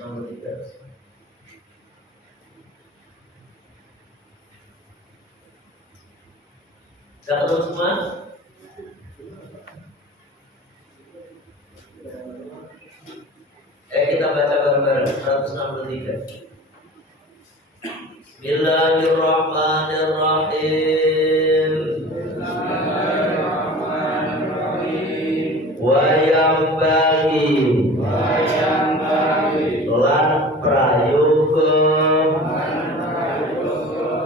Ketemu semua? Kita baca bareng-bareng 163. Bismillahirrahmanirrahim. Wa yambagi lan prayoga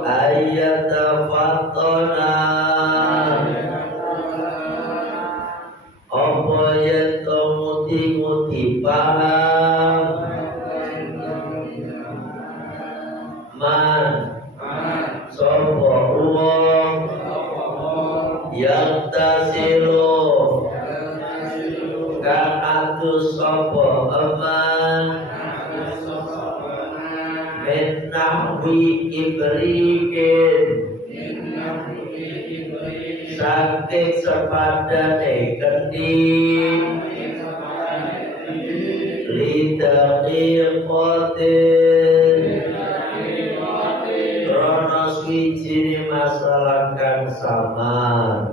ayatafattana apa yen to muti-muti paham man sapa wong yang tasilu kang atus sapa aman menahwi ibrikin saking sepadane kendi lidaqiqatin krono swijine masalah kang samar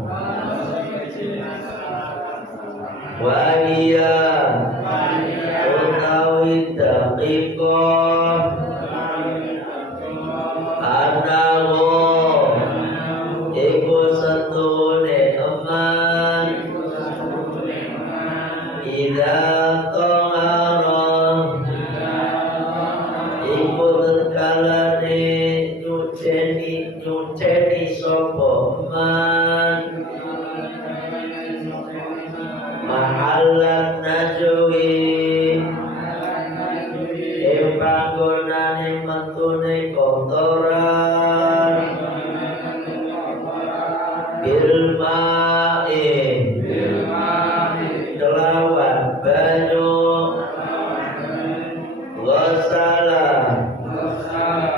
wa iya utawi daqiqah anawo iku setune eman ida tongaro iku terkalane nyuceni sapa eman mahallan najwi panggonane metune kotoran bilmae kelawan banyu wasala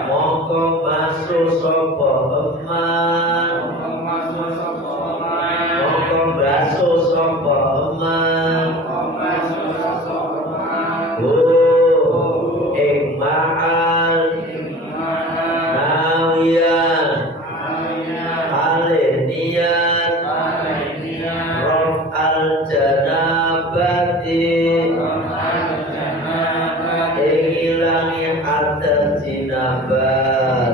mongko masuk sapa eman mongko basuh sapa eman ing ma'al nawiyan aliniyan rof al janabati ing ilangi hadat jinabat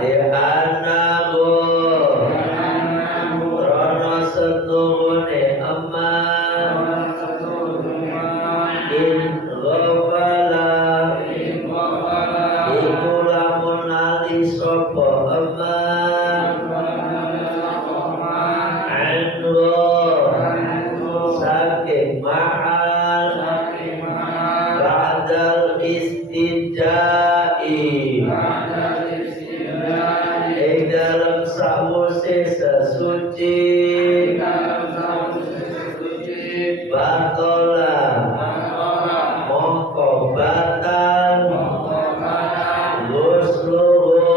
di anago rono setungune eman in ghafala iku lamun lali sapa eman anwa saking ma'al ba'dal istidai ing dalam sawise sesuci batola mongko batal gusluhu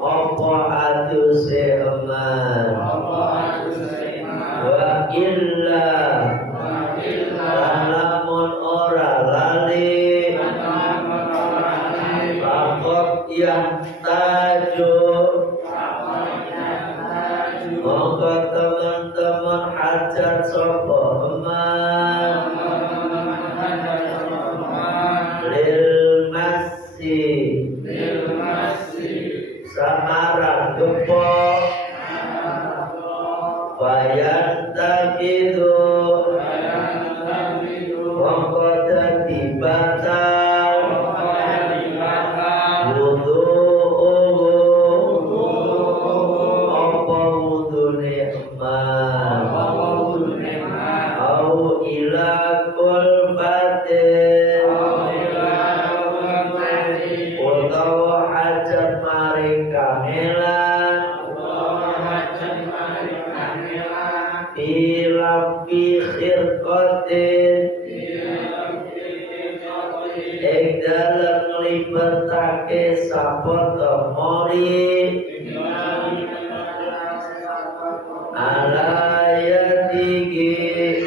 apa aduse eman wa illa lamun ora lali fakot yang tajuk mongko teman-teman hajat sapa eman lil masjid samarang gepok bayan takidu mongko dadi batal apa wudune eman au ila kulfatin utawa hajat maring kamelan ilam fi khirqatin ing dalem nglibetake sapata mori ala yadigi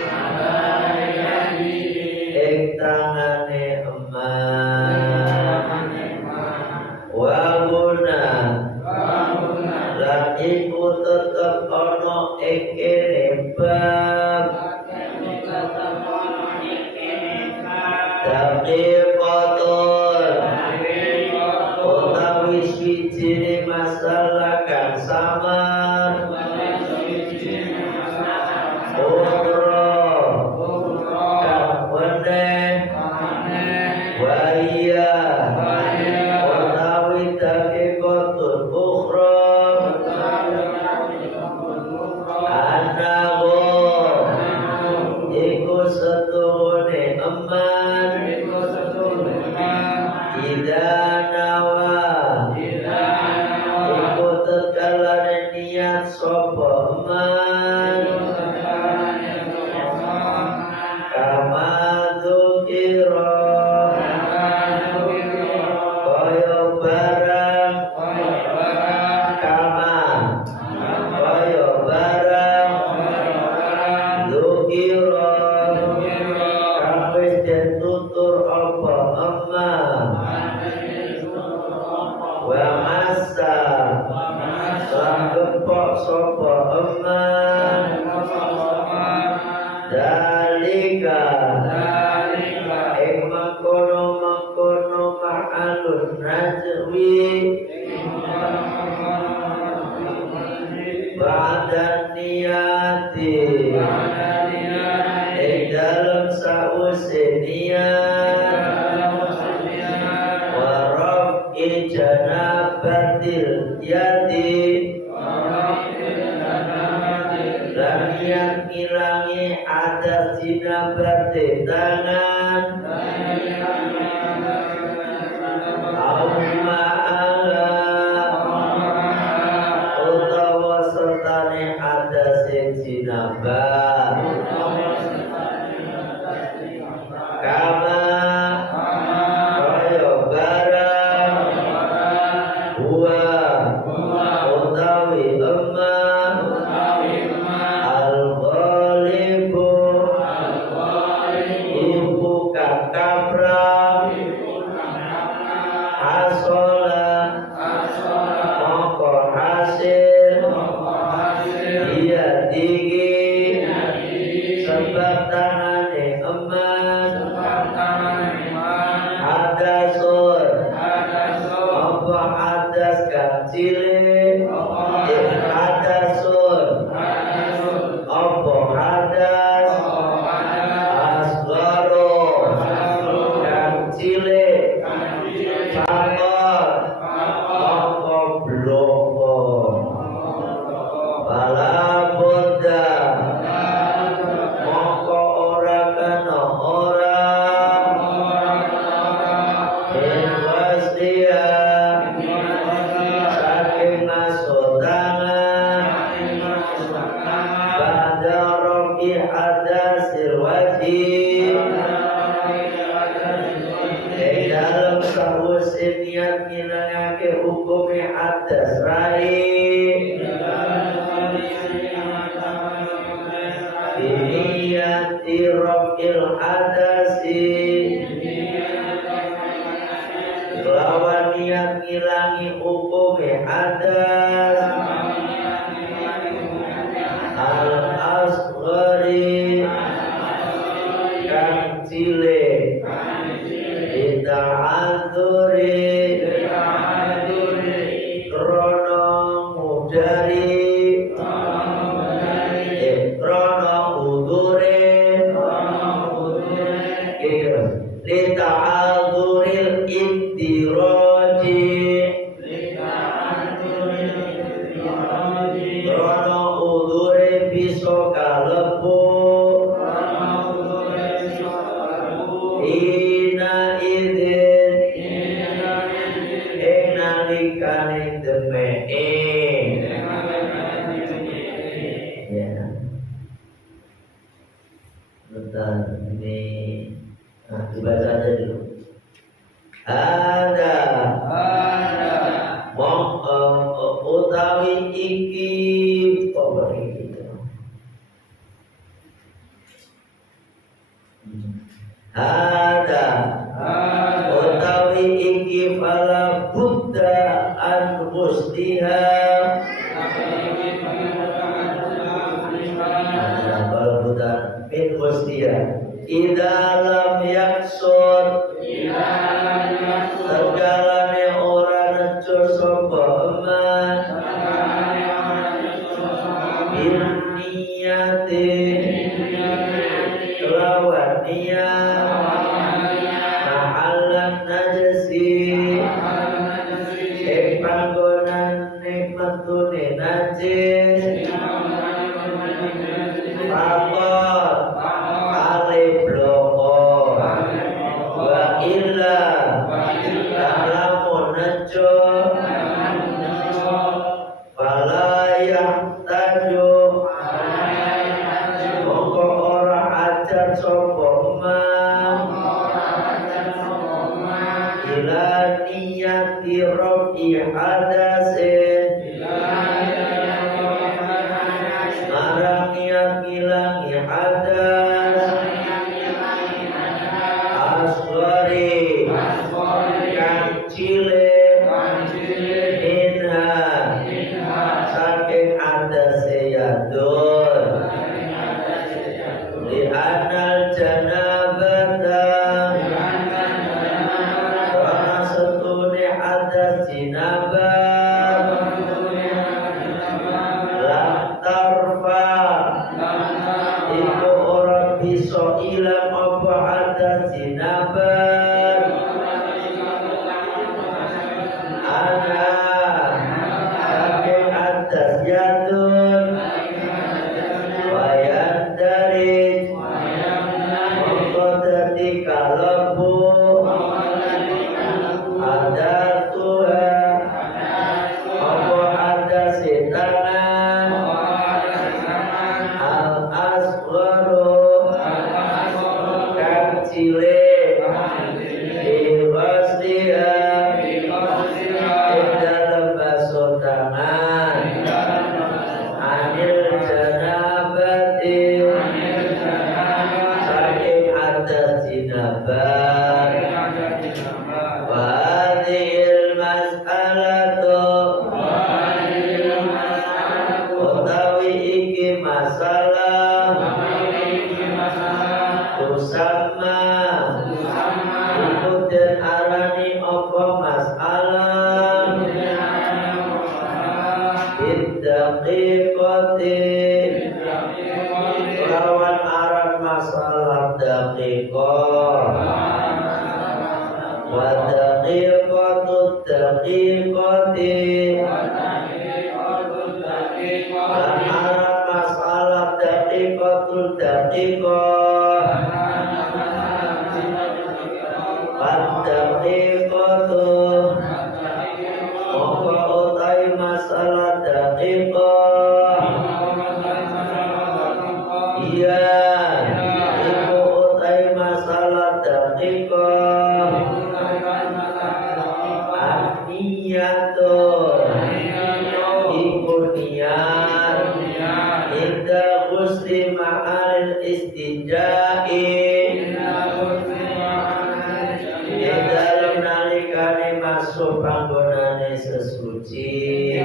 haqiqatun utawi swijine masalah kang samar ukhra kang weneh wahia utawi haqiqatun ukhra anahu iku setuhune eman idanawa iku tekalane niat sapa eman kama dzukira kaya barang kama kaya barang dzukira kang wis den tutur apa eman wa masa lan gempok sapa eman dalika ing mengkono ma'alun najwi ba'dan niyati ing dalem sause niat warab ijanabatil yadi dan niat ngilangi atas jinabate tangan Amma utawa sertane atas jinabah kama kaya barang huwa utawi eman al-ghalibu ibu kang kaprah hasola mongko hasil dia tinggi sebab tangane eman hadasun apa hadas kang cilik hadasun apa hadas asgaro kang cilik fakor mongko bloko bala bodha mongko ora kena ora wasdia saking masodangan pada roki hadasil wajib dalam sahus niat ngilangake hukume hadas rai niyati rokil hadasi lawan niat ngilangi hukume hadas al asghari kang cilik dita'adzuri krono mudari krono udure lita'adzuril intiraji krono udure bisa kalebu ina idin nalikane demene ya bentar ini dibaca aja dulu ada mong utawi iki apa iki ada utawi iki fala buddha an mustiha fala buddha min mustiha Idza lam yaksud segalane ora nejo sapa eman niyate kelawan niat mahallan najasi panggonan nikmatune najis fakot alif loko wa illa lamun nejo falayah tajo mongko ora ajar sapa man ila niyati rafi hadasin marang ngilangi hadas aswari kang cilik minha saking hadase yadun li anal janabata karena setune hadas jinabat lam tarfa iku ora bisa ilang apa hadas jinabat ana saking hadas yadun wayan dari mongko dadi kalebu ada Tuhan apa ada setangan al asgharu kang cilik iwasdia ing dalem basuh tangan anil janabati saking atas jinabat wadil mas'alatu utawi iki masalah tusamma ikutin arani apa masalah biddaqiqati lawan aran masalah daqiqah wa daqiqatu daqiqati lan aran masalah daqiqatul daqiqah wa daqiqatu mongko utai masalah daqiqah iya iku utai masalah daqiqah aniyatu iku niat inda ghusli ma'al istinja'i dalam nalikane masuk panggonane sesuci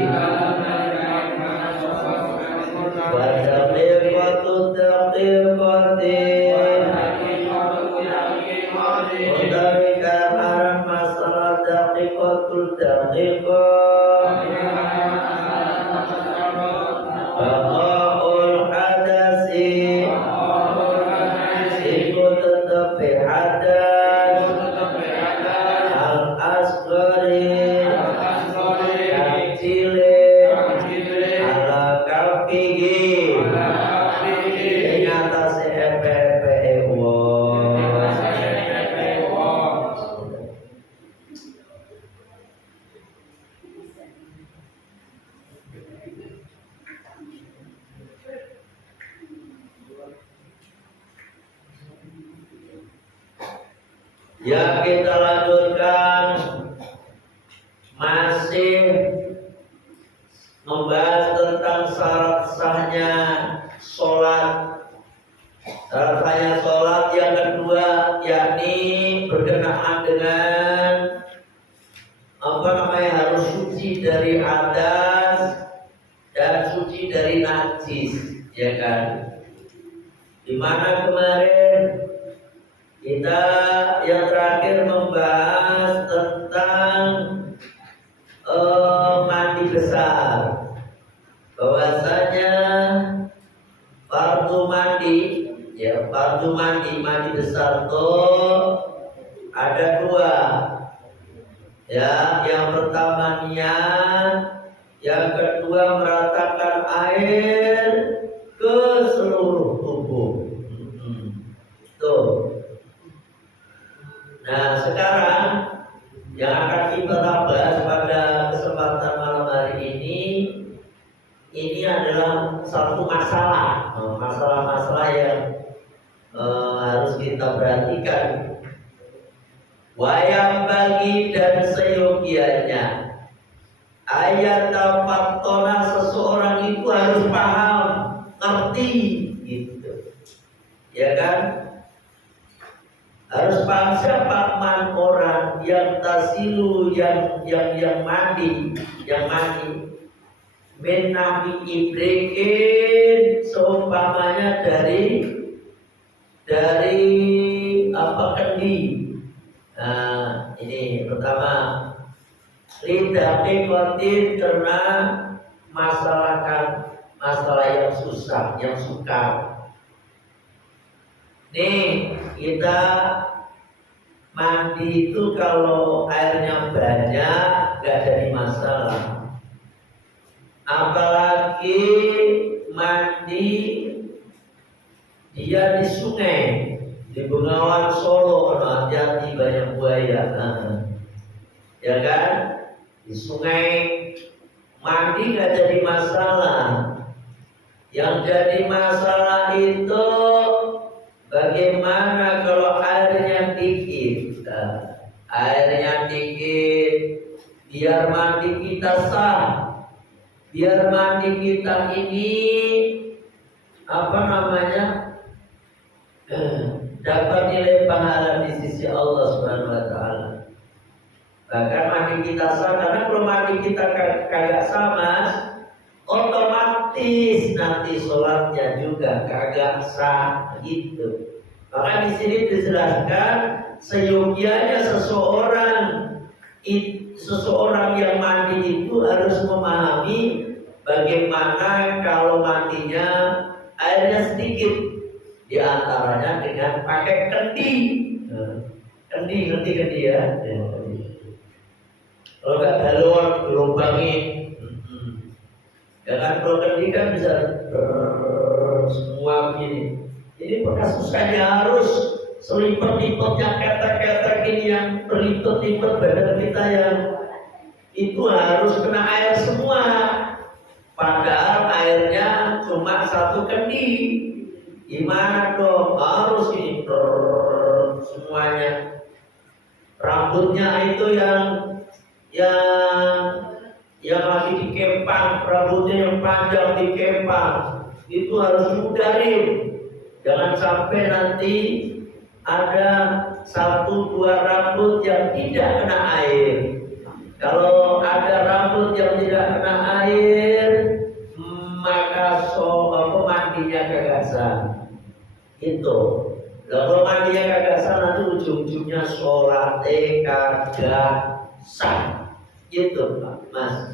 wa daqiqatu daqiqati utawi karan masalah daqiqatul daqiqah baqaul hadasi iku tetep hadas al asghari kang cilik ala kafihi ing atase epe-epe wong ya kita lanjutkan masih membahas tentang syarat sahnya sholat. Syarat sahnya sholat yang kedua yakni berkenaan dengan harus suci dari hadas dan suci dari najis, ya kan? Dimana kemarin Kita yang terakhir membahas tentang mandi besar. Bahwasanya fardu mandi, ya fardu mandi besar tuh ada dua. Ya, yang pertama niat, yang kedua meratakan air ke seluruh tubuh. Tuh. Nah, sekarang yang akan kita bahas pada kesempatan malam hari ini adalah satu masalah, masalah-masalah yang harus kita perhatikan. Wayang bagi dan seyogianya ayat tafatona, seseorang itu harus paham, ngerti, gitu, ya kan? Harus paham siapa man orang yang tasilu yang mandi menami ibrekin, seumpamanya dari apa kendi. Nah, ini pertama lidaki kotin, karena masalah yang susah, yang sukar. Nih, kita mandi itu kalau airnya banyak gak jadi masalah. Apalagi mandi dia di sungai, di Bengawan Solo, hati-hati banyak buaya, ya kan? Di sungai mandi gak jadi masalah. Yang jadi masalah itu bagaimana kalau airnya dikit? Airnya dikit, biar mandi kita sah, biar mandi kita ini dapat nilai pahala di sisi Allah Subhanahu wa taala. Bahkan mandi kita sah, karena kalau mandi kita kagak sama, otomatis nanti sholatnya juga kagak sah, gitu. Maka di sini dijelaskan seyogianya seseorang yang mandi itu harus memahami bagaimana kalau mandinya airnya sedikit, di antaranya dengan pakai kendi. Kendi ya. Kalau nggak galon lubangin, ya kan? Kalau kendi kan bisa semua begini. Jadi bekas susahnya harus selipet-lipetnya ketek-ketek ini yang berlipet-lipet badan kita yang itu harus kena air semua. Padahal airnya cuma satu kendi. Gimana dong? Harus ini semuanya. Rambutnya itu yang lagi dikempang, rambutnya yang panjang dikempang, itu harus diudarin. Jangan sampai nanti ada 1-2 rambut yang tidak kena air. Kalau ada rambut yang tidak kena air, maka mandinya kagak sah. Itu. Kalau mandinya kagak sah, nanti ujung-ujungnya sholatnya kagak sah. Gitu, Mas.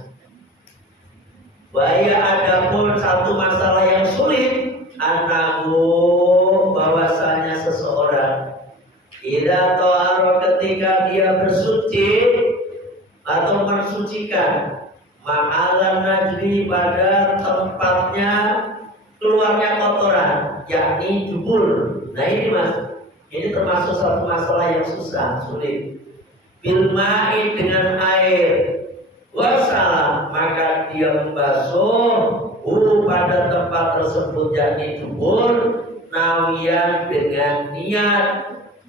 Bahaya adapun satu masalah yang sulit, bahwasanya seseorang idza ta'ara, ketika dia bersuci atau mensucikan ma'alan najri, pada tempatnya keluarnya kotoran, yakni dubur. Nah ini Mas, ini termasuk satu masalah yang susah, sulit. Bil ma'i, dengan air, wasalam, maka dia membasuh pada tempat tersebut, yakni dubur, nawiyan, dengan niat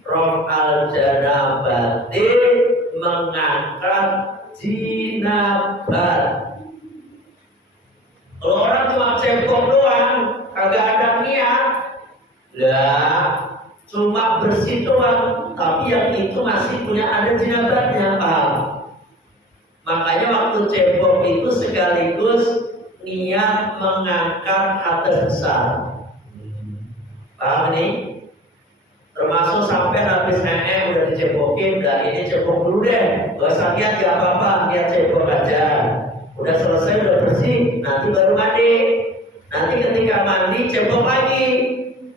raf'al janabati, mengangkat jinabat. Kalau orang cuma cebok doang, kagak ada niat, lah cuma bersih doang, tapi yang itu masih punya ada jinabatnya, paham? Makanya waktu cebok itu sekaligus niat mengangkat hadas besar. Paham ini? Termasuk atau sampai habis udah dicebokin, udah ini cebok dulu deh, gak usah niat gak apa-apa, niat cebok aja. Udah selesai, udah bersih, nanti baru mandi. Nanti ketika mandi cebok lagi.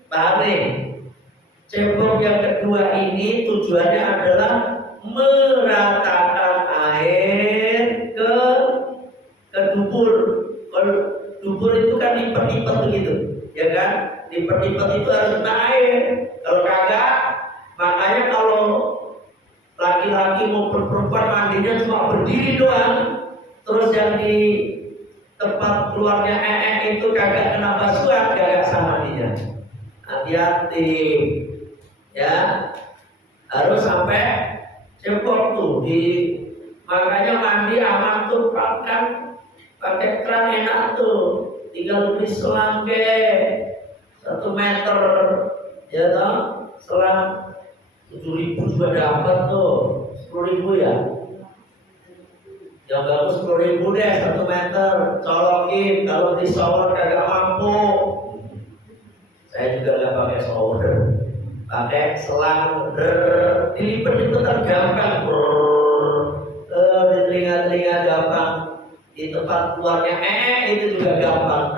Paham nih? Cebok yang kedua ini tujuannya adalah meratakan air ke dubur. Kalau dubur itu kan lipat-lipat begitu, ya kan? Lipat-lipat itu harus kena air. Kalau kagak, makanya kalau laki-laki maupun perempuan mandinya cuma berdiri doang, terus yang di tempat keluarnya itu kagak kena basuhan, kagak sama mandinya. Hati-hati, ya, harus sampai cebok tuh makanya mandi aman tuh pakai keran enak tuh, tinggal beli selang 1 meter, ya toh, selang 7.000 juga dapat tuh, 10.000 ya. Yang bagus 10.000 deh 1 meter, colokin. Kalau di shower kagak mampu, saya juga gak pakai shower, pakai selang, dilipat-lipatan gampang, di telinga-telinga gampang, di tempat keluarnya itu juga gampang,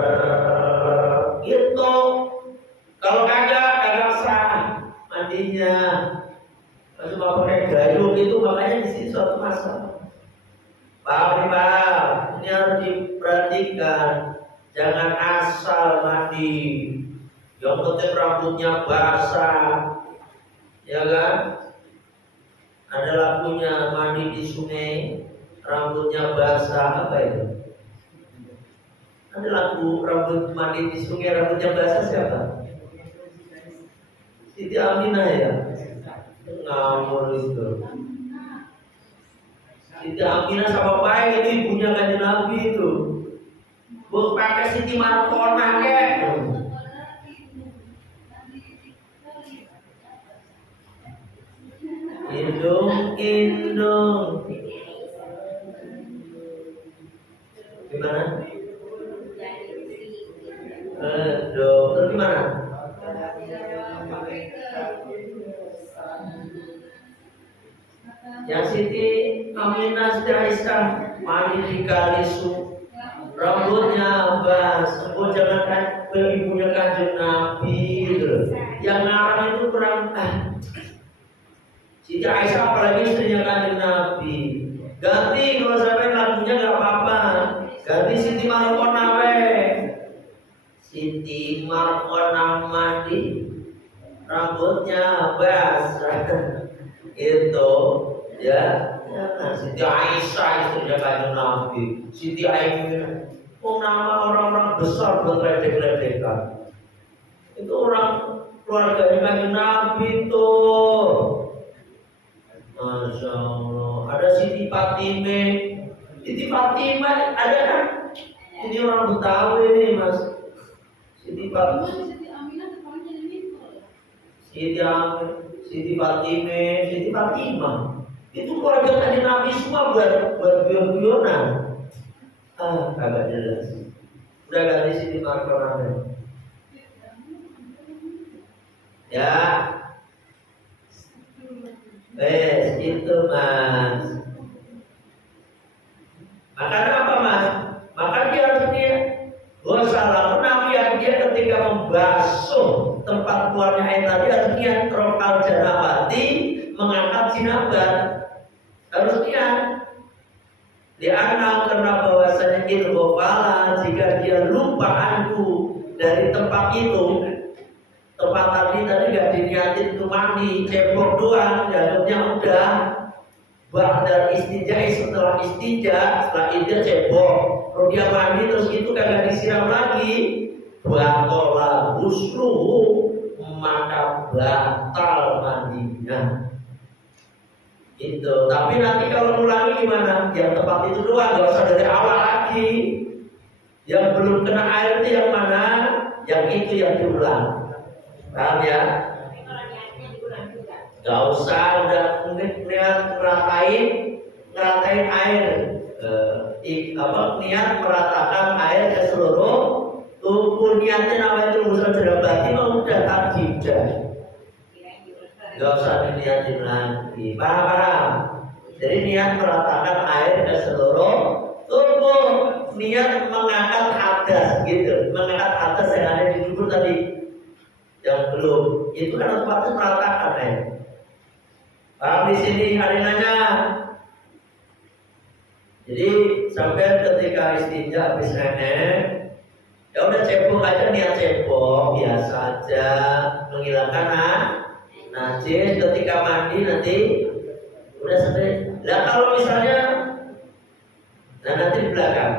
gitu. Kalau kagak sah mandinya, cuma pakai gayung itu, makanya di sini suatu masalah. Pak, ini harus diperhatikan, jangan asal mandi. Yang penting rambutnya basah, ya kan? Ada lagunya, mandi di sungai, rambutnya basah, apa itu? Ada lagu rambut mandi di sungai, rambutnya basah siapa? Siti Aminah ya? Ngawur itu. Siti Aminah sama baik itu ibunya Kanjeng Nabi itu. Bos pakai Siti Markona Indung. Gimana? Terus gimana? Yang Siti Aminah, Siti Aisyah mandi di Kalisu, rambutnya basah. Jangan kan ibunya Kanjeng Nabi gitu. Yang ngarang itu kurang. Siti Aisyah apalagi istrinya Kanjeng Nabi. Ganti kalau sampai lagunya nggak apa-apa. Ganti Siti Markona Siti Markona mandi, rambutnya basah. Itu ya. Siti Aisyah istrinya Kanjeng Nabi. Siti Aisyah. Nama orang-orang besar buat ledek-ledekan. Itu orang keluarganya Kanjeng Nabi tuh. Masya Allah. Ada Siti Fatimah. Siti Fatimah ada kan? Ini orang Betawi nih mas. Siti Fatimah. Siti Fatimah. Itu keluarga Kanjeng Nabi semua buat bion-bionan. Kagak jelas. Udah ganti Siti Markona. Ya. Itu mas. Makanya apa mas? Maka dia harusnya wassalamu nabi dia ketika membasuh tempat keluarnya air tadi harus niat rokal janabati, mengangkat jinabat. Harus niat. Karena bahwasanya ilgofala jika dia lupa anhu dari tempat itu, tempat tadi gak diniatin untuk mandi, cebok doang, jatuhnya udah ba'dal istinja, setelah istinja cebok, kalau dia mandi terus itu kagak disiram lagi, batola husluhu, maka batal mandinya. Itu. Tapi nanti kalau ulangi gimana? Yang tempat itu doang, gak usah dari awal lagi. Yang belum kena air itu yang mana? Yang itu yang diulang. Paham ya? Gak usah udah niat ngeratain air, niat meratakan air ke seluruh tubuh. Niatnya namanya itu urusan jerabati, udah tak tidak. nggak usah diniatin lagi. Paham? Jadi niat meratakan air ke seluruh tubuh, niat mengangkat hadas gitu, mengangkat hadas yang ada di tubuh tadi yang belum, itu kan otomatis meratakan air. Paham di sini hari nanya? Jadi sampai ketika istinja habis nenek, ya udah cebok aja, niat cebok biasa aja, menghilangkan najis. Ketika mandi nanti udah selesai. Nah kalau misalnya, nah nanti di belakang.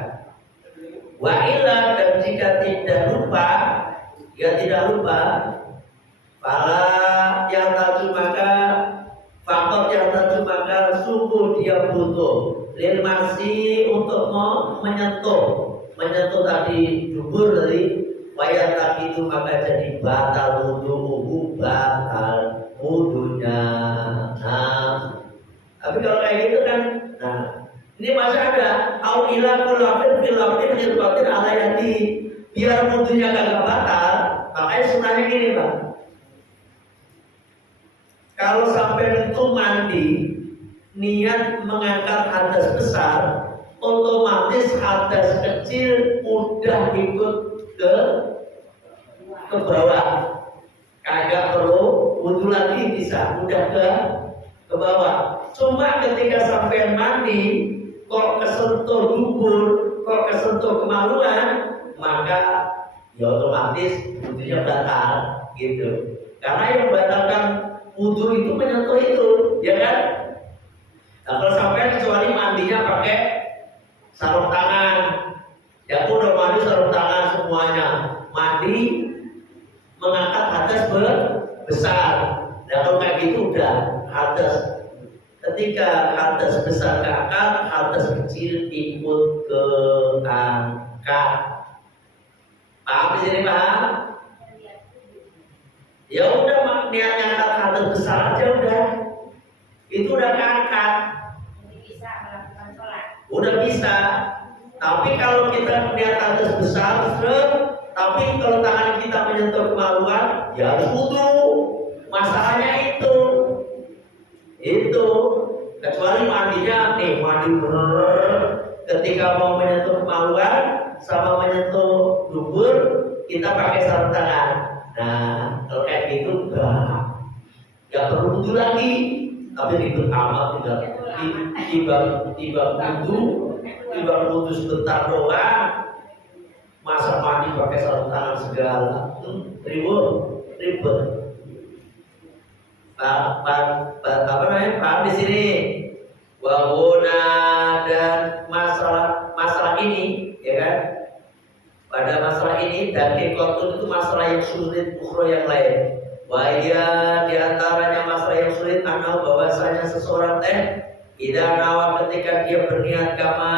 Wa illa, dan jika tidak lupa, ya tidak lupa, pala yang taju maka, faktor yang taju maka, sungguh dia butuh. Lil masih untuk menyentuh tadi dubur dari wayat tak itu, maka jadi batal wudunya. Nah, tapi kalau kayak gitu kan, nah ini masih ada au ila kulafin filafin hirbatin alayati, biar wudunya kagak batal. Makanya sunahnya gini Pak, kalau sampai itu mandi niat mengangkat hadas besar, otomatis hadas kecil udah ikut ke bawah, kagak perlu wudu lagi, bisa udah ke bawah. Cuma ketika sampai mandi kok kesentuh dubur, kok kesentuh kemaluan, maka ya otomatis wudunya batal gitu. Karena yang membatalkan wudu itu menyentuh itu, ya kan? Nah, kalau sampai kecuali mandinya pakai sarung tangan, ya aku udah mandi sarung tangan semuanya, mandi mengangkat hadas besar. Nah kalau kayak gitu udah hadas. Ketika hadas besar keangkat, hadas kecil ikut keangkat. Paham di sini Pak? Ya udah niatnya angkat hadas besar aja udah, itu udah keangkat. Udah bisa. Tapi kalau kita lihat hadas besar, tapi kalau tangan kita menyentuh kemaluan, ya harus wudu. Masalahnya itu. Kecuali mandinya, mandi ketika mau menyentuh kemaluan sama menyentuh dubur, kita pakai sarung tangan. Nah, kalau kayak gitu nggak perlu wudu lagi. Tapi ribet amat juga. Tiba wudu sebentar doang, masa mandi pakai sarung tangan segala, ribet. Paham di sini? Wabuna, dan masalah ini, ya kan? Pada masalah ini dan kekotun itu masalah yang sulit, ukhra yang lain. Wahia diantaranya masalah yang sulit, anal bahwasanya seseorang Ida nawa ketika dia berniat kama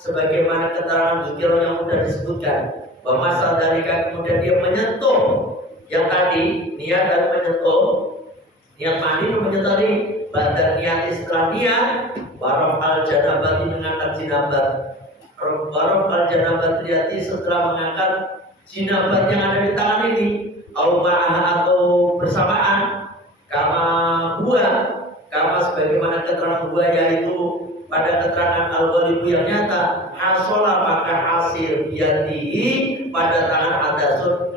sebagaimana keterangan dzikir yang sudah disebutkan, bahwa masalah dari kemudian dia menyentuh yang tadi niat dan menyentuh, niat mandi menyentuh tadi, badan niat setelah niat, waraf al janabati mengangkat jinabat, waraf al janabat niati setelah mengangkat jinabat yang ada di tangan ini, atau bersamaan, kama sebagaimana keterangan dua, yaitu pada keterangan al-ghalibu yang nyata, hasola maka hasil biadihi pada tangan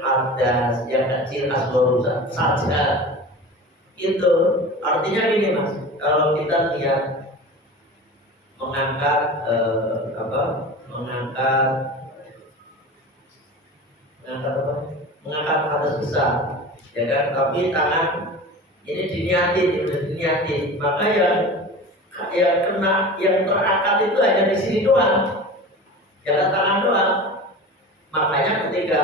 hadas yang kecil asgharu saja. Itu artinya gini Mas, kalau kita niat mengangkat mengangkat hadas besar, ya kan? Tapi tangan ini diniatin, maka yang kena, yang terangkat itu hanya di sini doang, jangan tangan doang. Makanya ketika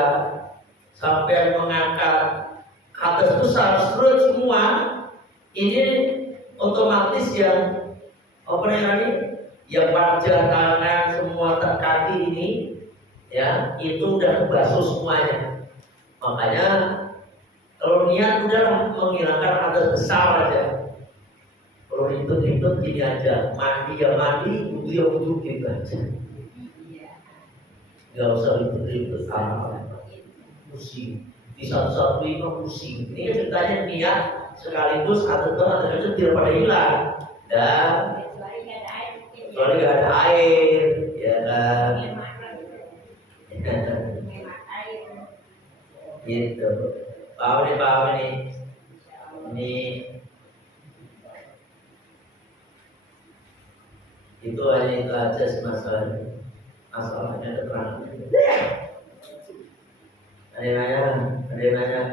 sampai mengangkat hadas besar terus semua, ini otomatis yang yang wajah, tangan, semua kaki ini, ya itu udah basuh semuanya. Makanya kalau niat udah menghilangkan hadas besar aja. Kalau ribet gini aja, mandi ya mandi, wudu ya wudu gitu aja. Gak usah ribet-ribet, pusing. Di satu-satu itu pusing. Ini ceritanya niat sekaligus satu tahun itu tidak pada hilang. Dan kecuali nggak ada air, ya kan? Gitu. Paham ini. Ini itu hanya itu aja masalahnya. Masalahnya terang. Ada yang nanya.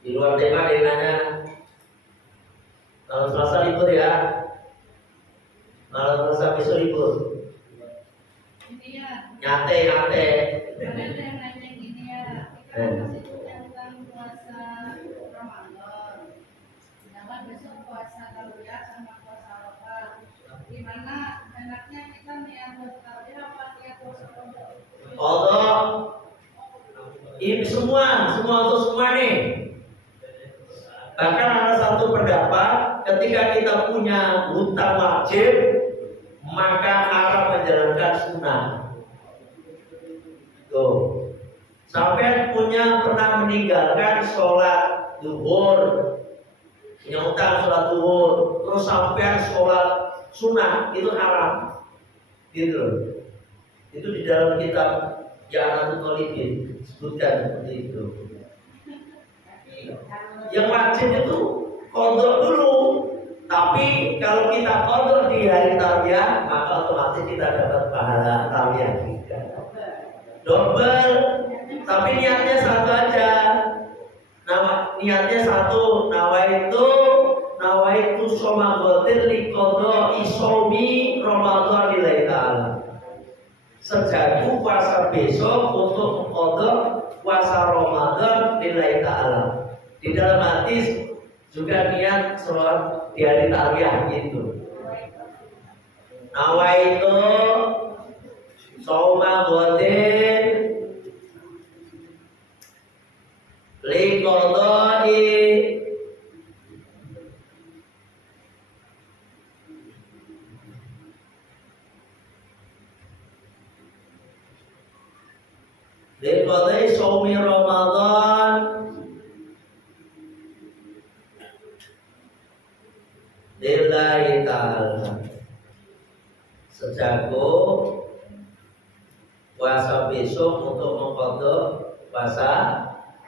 Di luar tema ada yang nanya. Kalau Selasa libur ya. Malam Selasa besok libur. Nyate. Ada yang nanya gini ya. Kita masih tentang puasa Ramadan. Sedangkan besok puasa Tarwiyah sama puasa Arafah. Gimana enaknya kita niat puasa Tarwiyah apa niat puasa Ramadan? Allah ini semua untuk semua nih. Bahkan ada satu pendapat ketika kita punya hutang wajib maka haram menjalankan sunnah. Tuh, sampai pernah meninggalkan sholat duhur, punya hutang sholat duhur, terus sampai sholat sunnah itu haram, gitu. Itu di dalam kitab Ya'natul Talibin sebutkan seperti itu. Yang wajib itu qadha dulu, tapi kalau kita qadha di hari tarwiyah maka otomatis kita dapat pahala tarwiyah juga. Double, tapi niatnya satu aja. Niatnya satu, nawaitu somaghatin liqadha isomi Ramadan lillahi ta'ala. Sejatuh puasa besok untuk mengqadha puasa Ramadan lillahi ta'ala. Di dalam hadis juga niat sholat di hari tarwiyah gitu. Nawaitu somaghatin liqadai shaumi Ramadan lillahi ta'ala. Sejago puasa besok untuk mengqadha puasa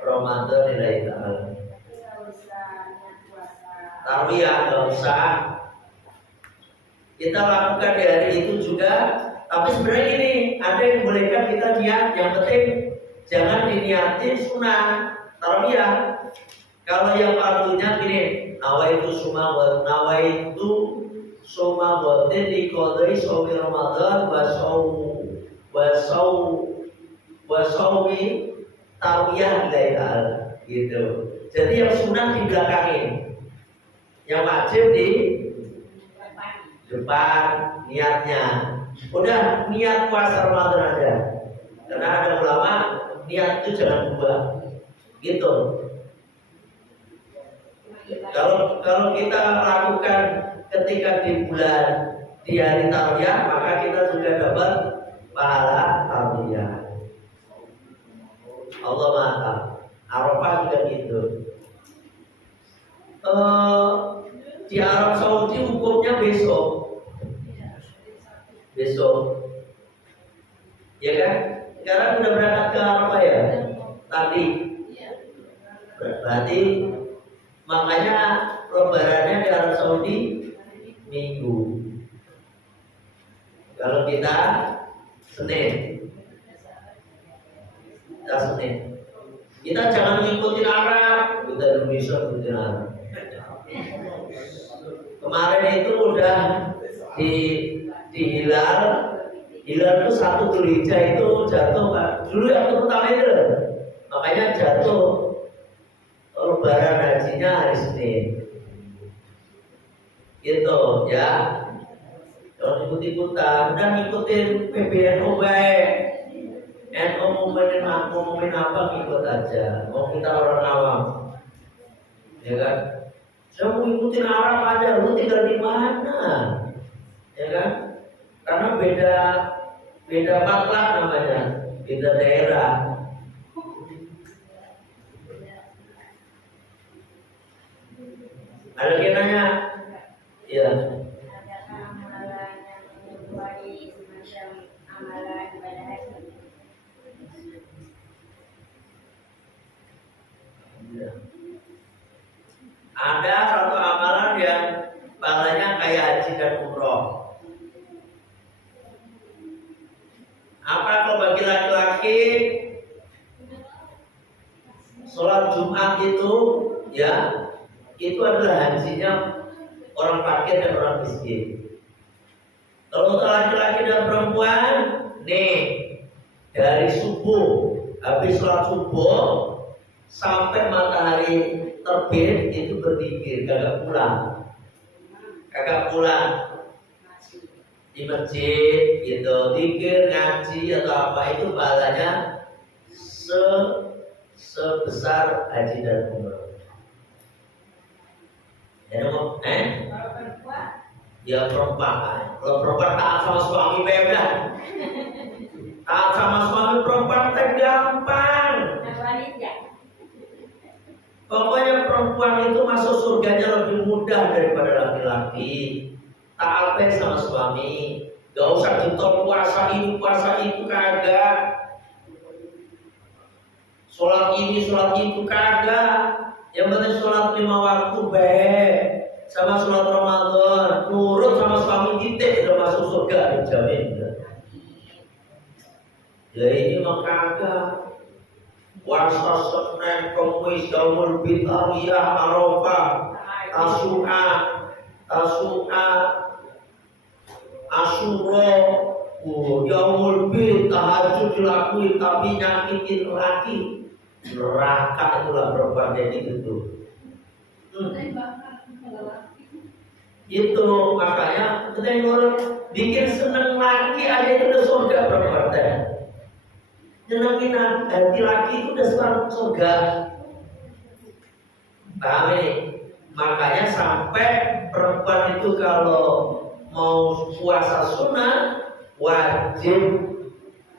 Ramadan lillahi ta'ala. Tarwiyah nggak usah kita lakukan di hari itu juga. Tapi sebenarnya ini ada yang bolehkan kita niat, yang penting jangan diniatin sunnah tarwiyah. Kalau yang fardunya gini, nawaitu somaghatin liqadai shaumi Ramadan wa shaumi tarwiyah lillahi ta'ala gitu. Jadi yang sunnah di belakangin, yang wajib di depan niatnya. Udah niat puasa Ramadan aja. Karena ada ulama niat itu jangan berubah gitu. Kalau kita lakukan ketika di hari tarwiyah maka kita sudah dapat pahala tarwiyah. Allah Maha. Arafah juga gitu. Di Arab Saudi hukumnya besok, ya kan? Sekarang udah berangkat ke Arafah ya? Tadi. Berarti makanya lebarannya di Arab Saudi Minggu. Kalau kita Senin. Kita jangan ngikutin Arab, kita Indonesia ngikutin Arab. Kemarin itu udah di hilal itu 1 Dzulhijjah itu jatuh Pak. Dulu yang pertama itu, makanya jatuh lebaran hajinya hari Senin. Gitu ya. Kalau ikut-ikutan, udah ngikutin PBNU baik. NU ngomongin apa ngikut aja. Mau kita orang awam, ya kan? Saya mau ngikutin Arab aja, lu tinggal di mana, ya kan? Karena beda matlak namanya, beda daerah. Ada yang nanya? Iya. Adakah amalan yang menyerupai semacam amalan ibadah haji? Iya. Ada satu amalan yang pahalanya kayak haji dan umroh. Apa kalau bagi laki-laki sholat Jumat itu ya itu adalah hajinya orang fakir dan orang miskin. Kalau untuk laki-laki dan perempuan, nih dari subuh habis sholat subuh sampai matahari terbit itu berzikir, kagak pulang di masjid gitu, zikir, ngaji atau apa itu pahalanya sebesar haji dan umroh. Ya dong, Kalau perempuan, ya perempuan. Kalau perempuan taat sama suami bebas. Taat sama suami perempuan teh gampang. wanita. Pokoknya perempuan itu masuk surganya lebih mudah daripada laki-laki. Taat sama suami. Gak usah ditol puasa itu kagak. Sholat ini, sholat itu kagak. Yang penting sholat 5 waktu baik. Sama sholat Ramadan, nurut sama suami titik sudah masuk surga dijamin. Ya ini mah kagak. Puasa Senin, Kamis, Yaumul Bitariyah, Arafah, Tasu'a, Asyura, Yaumul Bid, tahajud dilakuin tapi nyakitin laki. Neraka itulah perempuan kayak gitu. Itu makanya kita yang nurut bikin seneng laki aja itu udah surga perempuan teh. Nyenengin hati laki itu udah surga. Paham ini? Makanya sampai perempuan itu kalau mau puasa sunnah wajib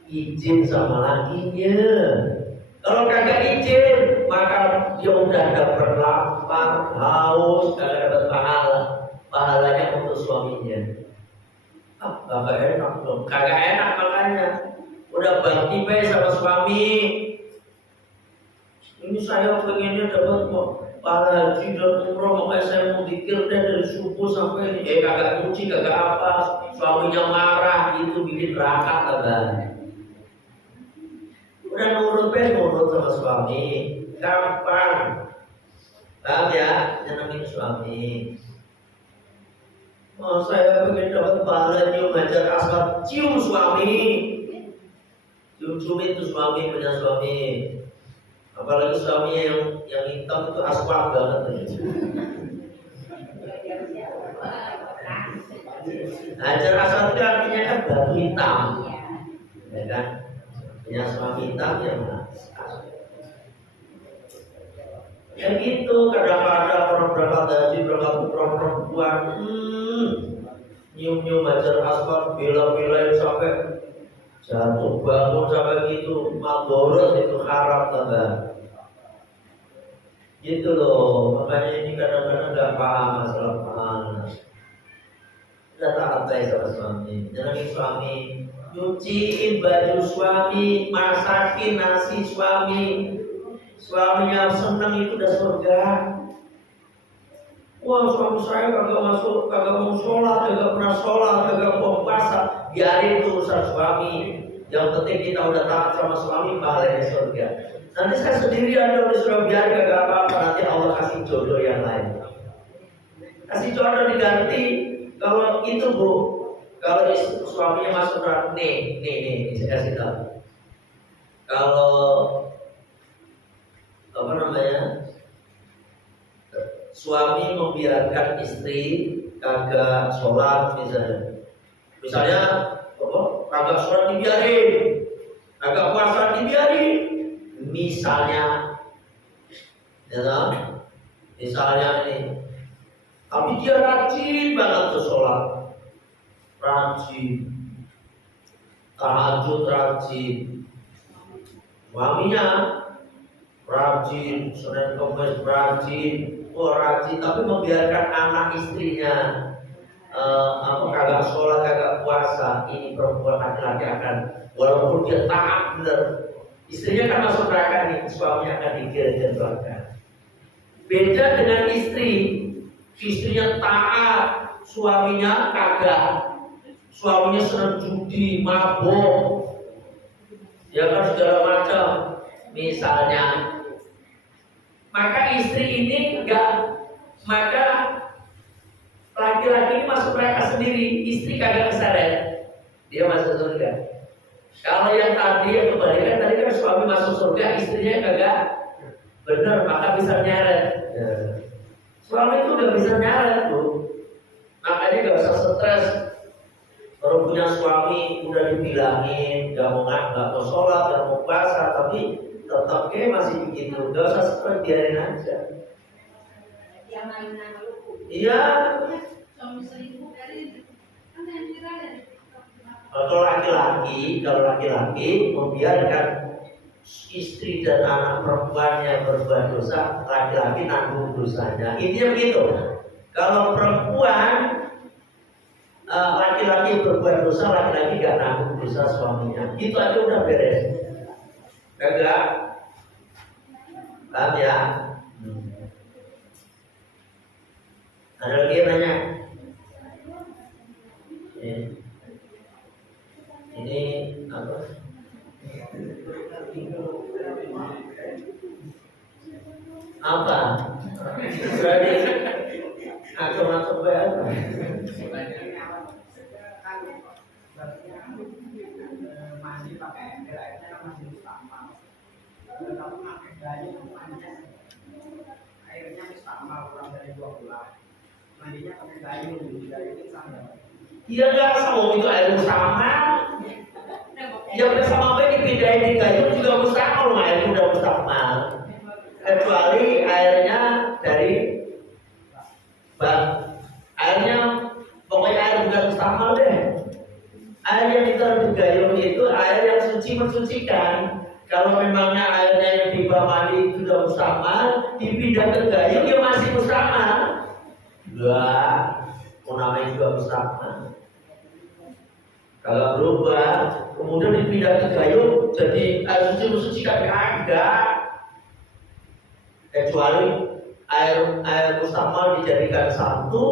izin sama lakinya. Kalau kagak izin, maka dia udah dapat lapar, haus, kagak dapat pahala. Pahalanya untuk suaminya. Kagak enak dong, kagak enak makanya. Udah bakti baik sama suami. Ini saya pengennya dapat pahala haji dan umroh, makanya saya mau zikir dari subuh sampai ini. Kagak nyuci, kagak apa. Suaminya marah, itu bikin rakat kagak. Udah nurut sama suami, gampang. Paham ya? Nyenengin suami. Oh, saya pengen dapat pahala nyium hajar aswad, cium suami. Cium itu suami punya suami. Apalagi suaminya yang hitam itu aswad banget. Hajar aswad itu artinya kan batu hitam, ya kan? Punya suami hitam yang ya gitu. Kadang-kadang orang berangkat haji, berangkat umroh perempuan nyium-nyium hajar aswad, bela-belain sampai jatuh bangun sampai gitu, madorot itu haram tambah. Gitu loh, makanya ini kadang-kadang nggak paham masalah pahala. Udah taat baik sama suami, nyenengin suami, nyuciin baju suami, masakin nasi suami. Suaminya senang itu udah surga. Wah, suami saya kagak masuk, kagak mau sholat, kagak pernah sholat, kagak mau puasa. Biarin itu urusan suami. Yang penting kita udah taat sama suami, pahalanya surga. Nanti saya sendirian dong disuruh biarin kagak apa-apa. Nanti Allah kasih jodoh yang lain. Kasih jodoh diganti. Kalau itu bu, kalau suaminya masuk neraka, nih, saya kasih tahu. Kalau apa namanya, suami membiarkan istri kagak sholat misalnya kagak sholat dibiarin, kagak puasa dibiarin, misalnya ini, tapi dia rajin banget tuh sholat, rajin, tahajud rajin, suaminya rajin, Senin Kamis rajin, rajin, tapi membiarkan anak istrinya kagak sholat, kagak puasa, ini perempuan laki-laki akan, walaupun dia taat bener, istrinya kan masuk neraka nih, suaminya akan digiring neraka. Beda dengan istri, istrinya taat, suaminya kagak, suaminya senang judi, mabuk, ya kan segala macam, misalnya. Maka istri ini enggak, maka laki-laki ini masuk neraka sendiri, istri kagak keseret, dia masuk surga. Kalau yang tadi yang kebalikan, tadi kan suami masuk surga, istrinya kagak benar, maka bisa nyeret. Suami itu nggak bisa nyeret tuh, makanya nggak usah stres. Kalau punya suami udah dibilangin nggak mau sholat, nggak mau puasa, tapi tetap kayak masih begitu, nggak usah stres, biarin aja. Iya. Kalau laki-laki membiarkan istri dan anak perempuannya berbuat dosa, laki-laki nanggung dosanya. Intinya begitu. Kalau perempuan, laki-laki berbuat dosa, laki-laki gak nanggung dosa suaminya. Itu aja udah beres. Kagak? Paham ya? Ada lagi yang nanya? Ini apa? Apa? Berarti ngaco-ngaco apa? Masih pakai ember, airnya masih sama. Kalau pakai gayung airnya sama kurang dari 2 bulan. Mandinya pakai gayung sama. Iya nggak sama itu air sama. Ya udah sama baik dipindahin di gayung juga mustahil, air udah mustahil. Kecuali airnya dari bak, airnya pokoknya air bukan mustahil deh. Air yang ditaruh di gayung itu air yang suci mensucikan. Kalau memangnya airnya yang di bak mandi itu sudah mustahil, dipindah ke gayung ya masih mustahil. Enggak, namanya juga mustahil. Kalau berubah, kemudian dipindah ke gayung, jadi air suci mensucikan kagak. Kecuali air mustahil dijadikan satu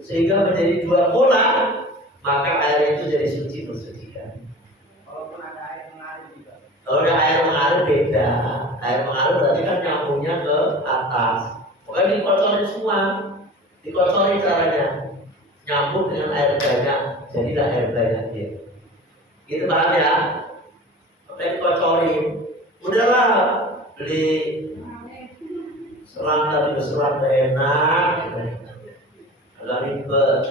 sehingga menjadi 2 pola, maka air itu jadi suci mensucikan. Walaupun ada air mengalir juga. Kalau ada air mengalir beda. Air mengalir berarti kan nyambungnya ke atas. Pokoknya dikocorin semua, dikocorin caranya, nyambung dengan air banyak, jadilah air banyak dia. Itu paham ya? Oke, dikocorin. Udahlah beli selang tadi berselang enak, agak ribet.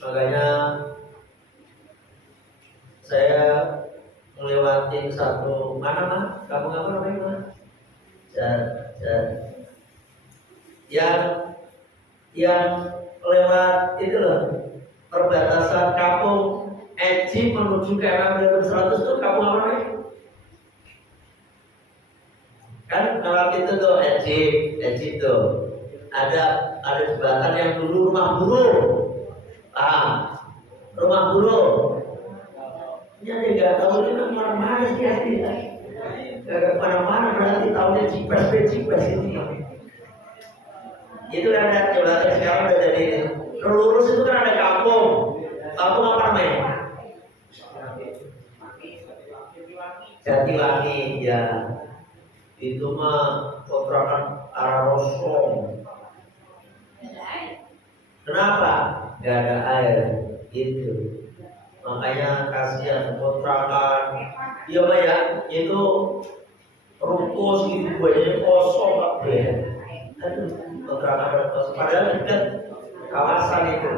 Makanya saya melewati satu mana kamu apa namanya yang lewat itu loh, perbatasan kampung Eji menuju ke RW 100 itu kampung apa namanya? Kan lewat itu tuh Eji tuh ada jembatan yang dulu rumah buruh. Rumah buruh. Ini ada nggak tahu ini mana sih asli? Gak mana-mana berarti tahunya Cipes ini. Itu kan ada jembatan sekarang udah jadi ini. Lurus itu kan ada kampung apa namanya? Jatiwangi ya. Itu mah kontrakan arah Rosong. Kenapa? Gak ada air itu. Makanya kasihan kontrakan. Iya Pak ya, itu ruko segitu banyak kosong Pak ya. Aduh, kontrakan kosong. Padahal dekat kawasan itu,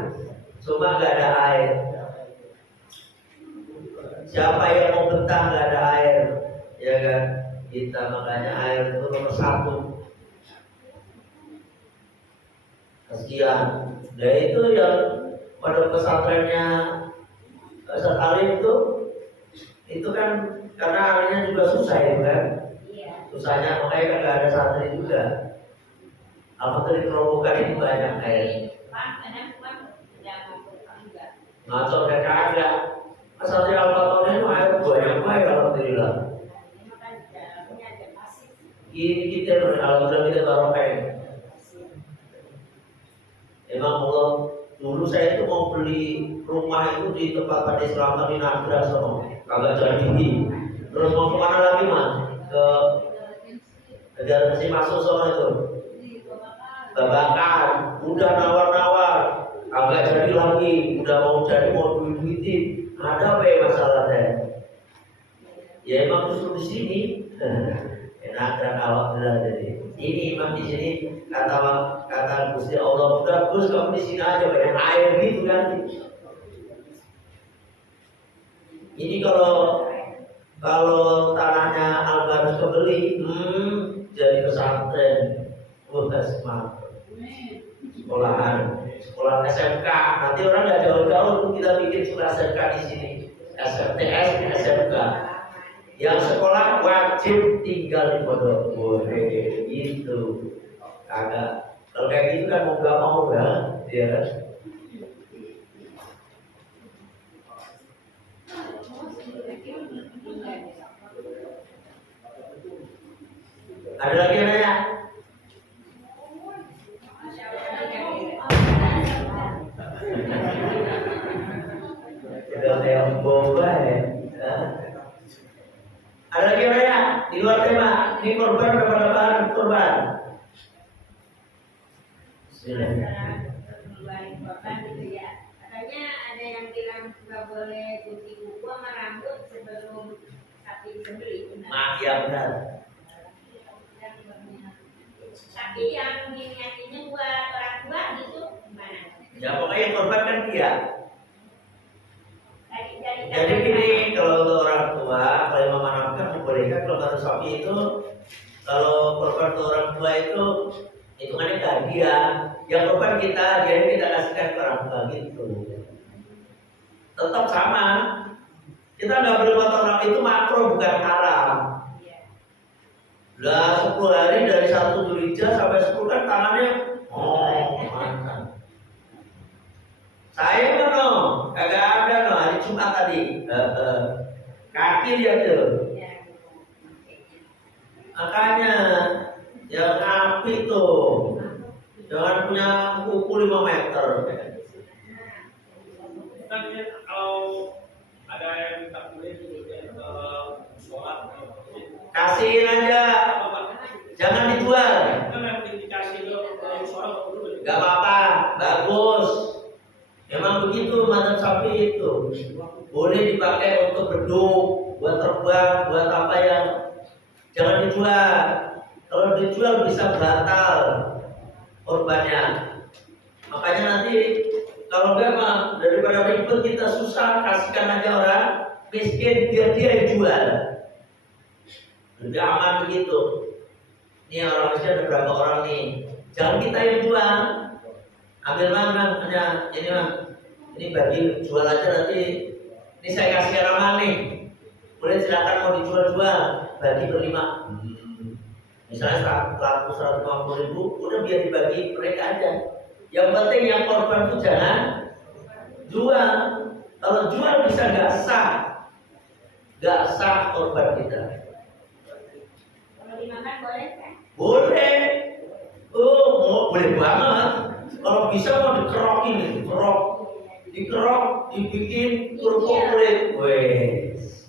cuma gak ada air. Siapa yang mau betah gak ada air, ya kan? Kita makanya air itu nomor 1. Kasihan. Nah itu yang pada pesantrennya Ustaz Alim itu kan karena airnya juga susah ya kan? Iya. Susahnya makanya kan nggak ada santri juga. Apa dari kerobokan itu banyak air. Ngaco dan kagak. Asal di Al-Fatihah itu air banyak banget alhamdulillah. Ini kita alhamdulillah kita barokah. Emang Allah dulu saya itu mau beli rumah itu di tempat Pak Islam di Nagra sono, kagak jadi. Terus mau kemana lagi mas? Ke negara si masuk sono itu. Babakan, udah nawar-nawar, kagak jadi lagi. Udah mau jadi mau duit-duitin. Ada apa ya masalahnya? Ya emang justru di sini. Enak dan alhamdulillah jadi. Ini memang di sini kata Gusti Allah udah terus kamu di sini aja banyak air gitu kan. Ini kalau tanahnya Al-Garus kebeli, jadi pesantren, semangat. Sekolah SMK. Nanti orang nggak jauh-jauh kita bikin sekolah SMK di sini. SMTS, SMK. Yang sekolah wajib tinggal di pondok. Boleh gitu. Kagak. Kalau kayak gitu kan mau nggak mau kan, ya. Ada lagi yang nanya? Udah kayak boba ya. Ada lagi yang nanya? Di luar tema, ini korban berapa lebaran korban? Katanya ada yang bilang nggak boleh cuci kuku sama rambut sebelum sapi disembelih. Ya benar. Tapi yang diniatinya buat orang tua gitu gimana? Ya pokoknya yang korban kan dia. Jadi Jadi gini, kalau untuk orang tua, kalau yang memanfaatkan dibolehkan kalau baru sapi itu, kalau korban untuk orang tua itu hitungannya ke hadiah. Yang korban kita, hadiahnya kita kasihkan ke orang tua gitu. Tetap sama. Kita nggak boleh potong rambut itu makro bukan haram. Lah 10 hari dari 1 Dzulhijjah sampai 10 kan tangannya mantap. Saya kan kagak ada hari Jumat tadi. Kaki dia tuh. Makanya yang api tuh jangan punya kuku 5 meter. Kan kalau ada yang minta kulit sholat, Kasihin aja, jangan dijual. kan yang dikasih lo sholat dulu. Gak apa-apa, bagus. Memang begitu madzhab Syafi'i itu. Boleh dipakai untuk beduk, buat terbang, buat apa yang jangan dijual. Kalau dijual bisa batal korbannya. Makanya nanti kalau enggak mah daripada ribet kita susah, kasihkan aja orang miskin biar dia yang jual. Lebih aman begitu. Ini orang miskin ada berapa orang nih? Jangan kita yang jual. Ambil mana hanya ini mah. Ini bagi jual aja nanti. Ini saya kasih ramal nih. Boleh silakan mau dijual-jual. Bagi berlima. Misalnya 150 ribu, udah biar dibagi mereka aja. Yang penting yang korban itu jangan jual. Kalau jual bisa nggak sah korban kita. Kalau dimakan boleh kan? Boleh. Oh, boleh banget. Kalau bisa mau dikerokin, dikerok, dibikin kerupuk kulit. Wes.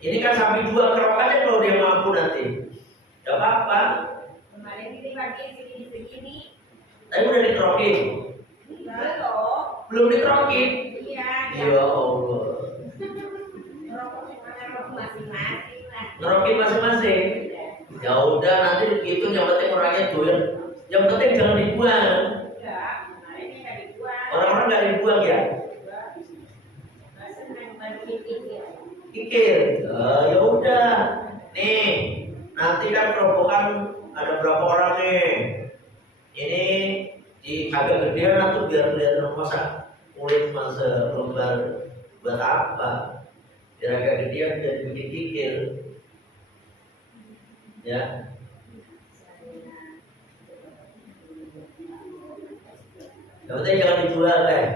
Ini kan sampai 2 kerok aja kalau dia mampu nanti. Gak apa-apa. Kemarin ini pagi segini. Tapi udah dikerokin. Belum dikerokin. Iya. Ya Allah. Masing-masing lah. Ngerokin masing-masing. Ya udah nanti begitu yang penting orangnya doyan. Yang penting jangan dibuang. Enggak, kemarin ini nggak dibuang. Orang-orang nggak dibuang ya. Senang bantu ya. Pikir. Ya udah. Nih, nanti kan kerobokan ada berapa orang nih. Ini di agak gedean atau biar kelihatan masa kulit masa lembar buat apa? Biar agak gedean dan bikin kikir. Ya. Yang penting jangan dijual kan.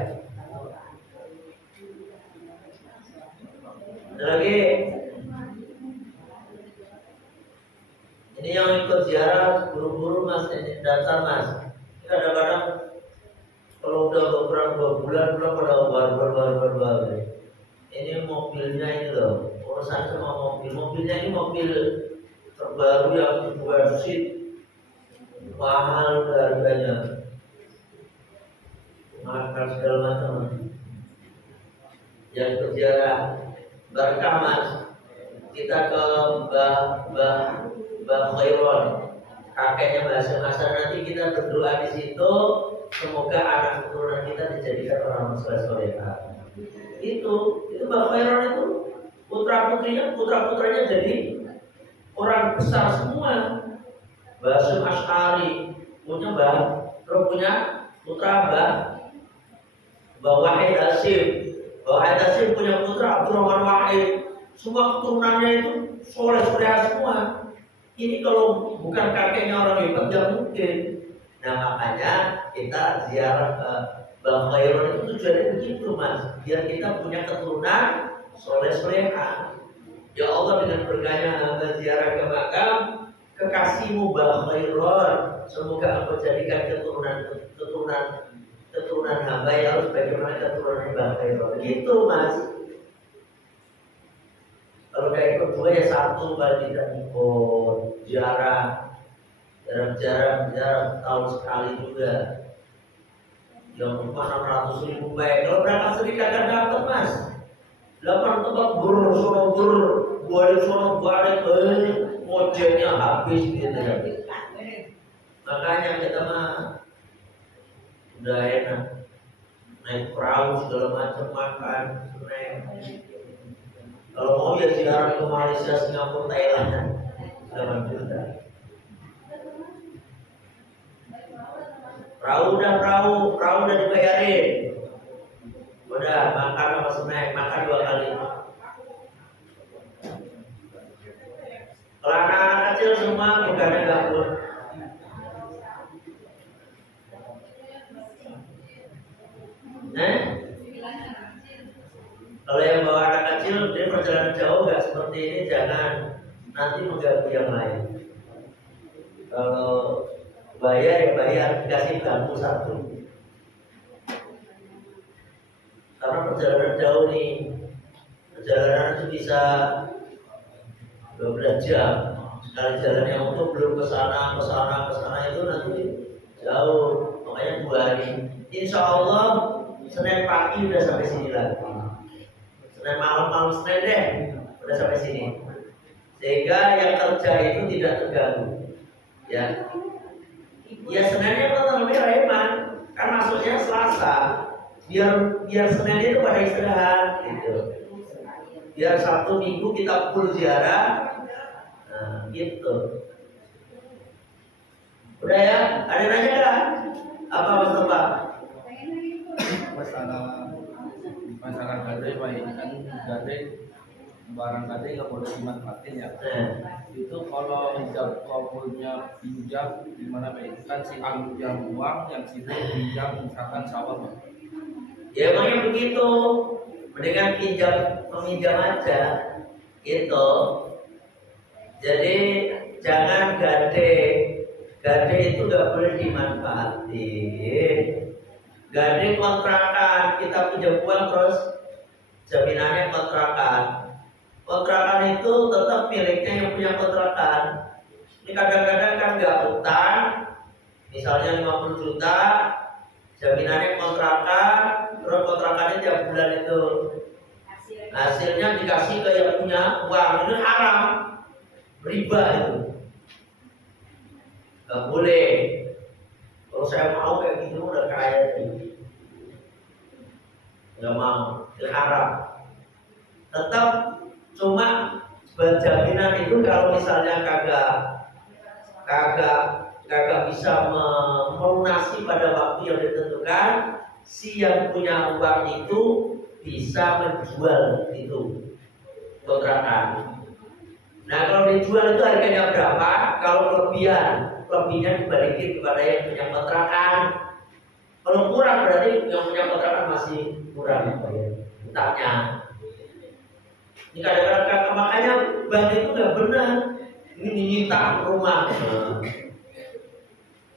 Ada lagi. Ini yang ikut ziarah buru-buru mas, ini daftar mas. Ini kadang-kadang kalau udah beberapa bulan pada barbar. Ini mobilnya ini loh, urusan sama mobilnya ini mobil terbaru yang dibuat seat mahal harganya, mahal segala macam. Yang berziarah berkah mas, kita ke Mbah Khairon, kakeknya Mbah Hasan, nanti kita berdoa di situ, semoga anak keturunan kita dijadikan orang soleh. Itu Mbah Khairon itu putra-putranya jadi orang besar semua. Mbah Hasyim Asy'ari punya punya putra Mbah Wahid Hasyim. Mbah Wahid Hasyim punya putra Abdurrahman Wahid. Semua keturunannya itu soleh semua. Ini kalau bukan kakeknya orang hebat nggak mungkin. Nah makanya kita ziarah ke Mbah Khairon itu tujuannya begitu mas, biar kita punya keturunan soleh-soleha. Ya Allah, dengan berkahnya hamba ziarah ke makam kekasihmu Mbah Khairon, semoga engkau jadikan keturunan hamba yang harus bagaimana keturunan Mbah Khairon. Gitu mas. Kalau kayak kedua ya satu bagi tidak ikut jarang tahun sekali juga. Yang cuma 600.000 baik. Kalau berangkat sedikit akan dapat mas. 8 tempat balik, ngojeknya habis gitu ya. Makanya kita mah udah enak, naik perahu segala macam, makan, naik. Kalau mau ya ziarah ke Malaysia, Singapura, Thailand, 8 juta. Perahu udah dibayarin. Udah makan sama snack, makan 2 kali. Kalau anak-anak kecil semua bukannya gabut. Kalau yang bawa anak kecil dia perjalanan jauh nggak seperti ini, jangan nanti mengganggu yang lain. Kalau bayar dikasih bangku 1. Karena perjalanan jauh nih, perjalanan itu bisa 12 jam. Sekali jalan yang untuk belum ke sana itu nanti jauh. Makanya 2 hari. Insya Allah Senin pagi udah sampai sini lagi. Senin malam Senin deh udah sampai sini. Sehingga yang kerja itu tidak terganggu. Ya. Ya Seninnya tetap lebih reman. Kan maksudnya Selasa. Biar Senin itu pada istirahat gitu. Biar Sabtu Minggu kita full ziarah. Nah, gitu. Udah ya? Ada nanya nggak? Apa Mas Tembak? Masalah gadai Pak, ini kan gadai, barang gadai nggak boleh dimanfaatin ya. Itu kalau hijab kabulnya pinjam gimana Pak? Kan si A pinjam uang, yang si B pinjam misalkan sawah Pak. Ya emangnya begitu. Mendingan peminjam aja gitu. Jadi jangan gade itu nggak boleh dimanfaatin. Gade kontrakan, kita pinjam uang terus jaminannya kontrakan. Kontrakan itu tetap miliknya yang punya kontrakan. Ini kadang-kadang kan nggak utang, misalnya 50 juta, jaminannya kontrakan, terus kontrakannya tiap bulan itu hasilnya dikasih ke yang punya uang, itu haram, riba itu, nggak boleh. Kalau saya mau kayak gitu udah kaya nih, nggak mau, itu haram. Tetap cuma jaminan itu kalau misalnya kagak bisa melunasi pada waktu yang ditentukan, si yang punya uang itu bisa menjual itu kontrakan. Nah kalau dijual itu harganya berapa? Kalau lebihnya dibalikin kepada yang punya kontrakan. Kalau kurang berarti yang punya kontrakan masih kurang utangnya. Ini kadang-kadang makanya bank itu nggak benar. Ini menyita rumah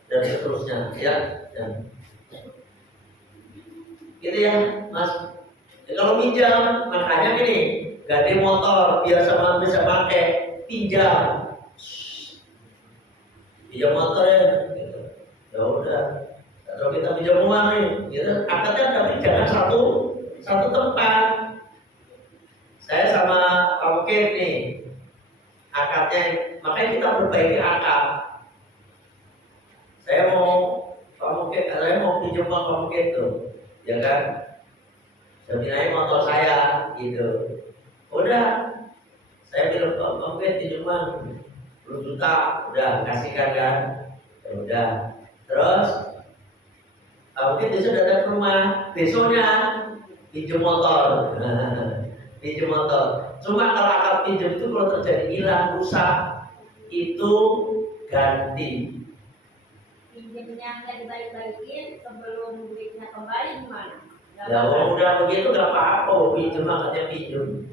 dan seterusnya, ya. Gitu ya, Mas. Kalau minjam, makanya gini, gade motor biar sama bisa pakai, pinjam motor ya. Gitu. Ya udah. Kalau kita pinjam uang nih, gitu. Akadnya tapi jangan satu tempat. Saya sama Pak Mukir nih, akadnya, makanya kita perbaiki akad. Saya mau pinjam uang Pak Mukir tuh, ya kan? Sebenarnya motor saya, gitu. Udah, saya bilang Pak Mukir pinjam uang 10 juta, udah kasihkan kan? Ya udah. Terus Pak Mukir besok datang ke rumah, besoknya pinjam motor. Pinjam motor. Cuma kalau akad pinjam itu kalau terjadi hilang, rusak, itu ganti. Pinjamnya nggak dibalik-balikin sebelum duitnya kembali gimana? Ya udah begitu nggak apa-apa, pinjam akadnya pinjam.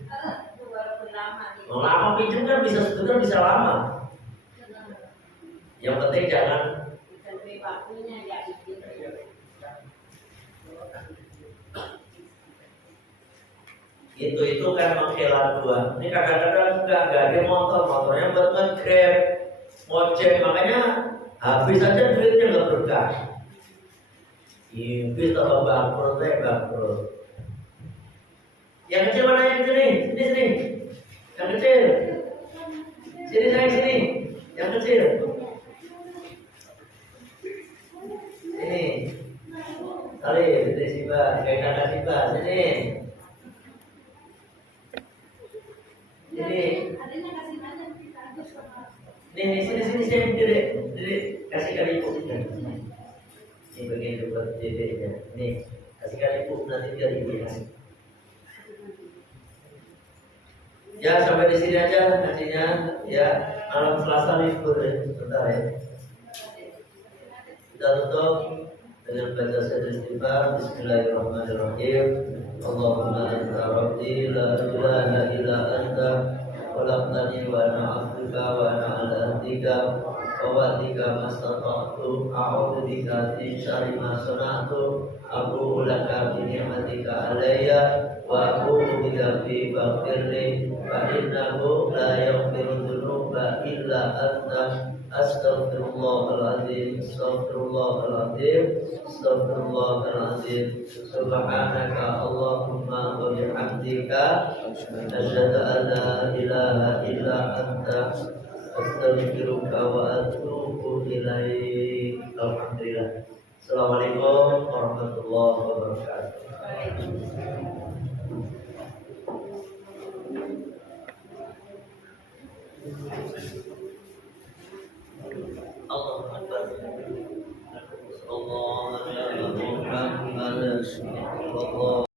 Itu walaupun lama. Lama pinjam kan sebenarnya bisa lama. Yang penting jangan Sampai waktunya ya gitu. itu kan menghelat dua. Ini kadang-kadang nggak ada motornya buat nge-grab, ngojek, makanya habis aja duitnya nggak berkah. Habis tambah bangkrut. Yang kecil mana yang kecil nih? Sini. Yang kecil. Sini. Yang kecil. Sini. Kali, dari Siba, kayak kakak Siba, sini. Ini sini diri kasih kali ibu ini bagian buat dedeknya, nih kasih kali ibu nanti biar ibu ya sampai di sini aja ngajinya ya, malam Selasa libur ya, sebentar ya. Kita tutup dengan baca syahadat istighfar. Bismillahirrahmanirrahim. Allahumma anta rabbi la ilaha illa anta khalaqtani wa ana 'abduka wa ana 'ala ahdika wa wa'dika mastata'tu a'udzu bika min syarri ma sana'tu abu'u laka bi ni'matika 'alayya wa abu'u bi dhanbi faghfirli fa innahu la yaghfiru dzunuba illa anta. Astaghfirullahaladzim. Subhanaka Allahumma wa bihamdika asyhadu an la ilaha illa anta astaghfiruka wa atubu ilaik. Alhamdulillah. Assalamualaikum warahmatullahi wabarakatuh.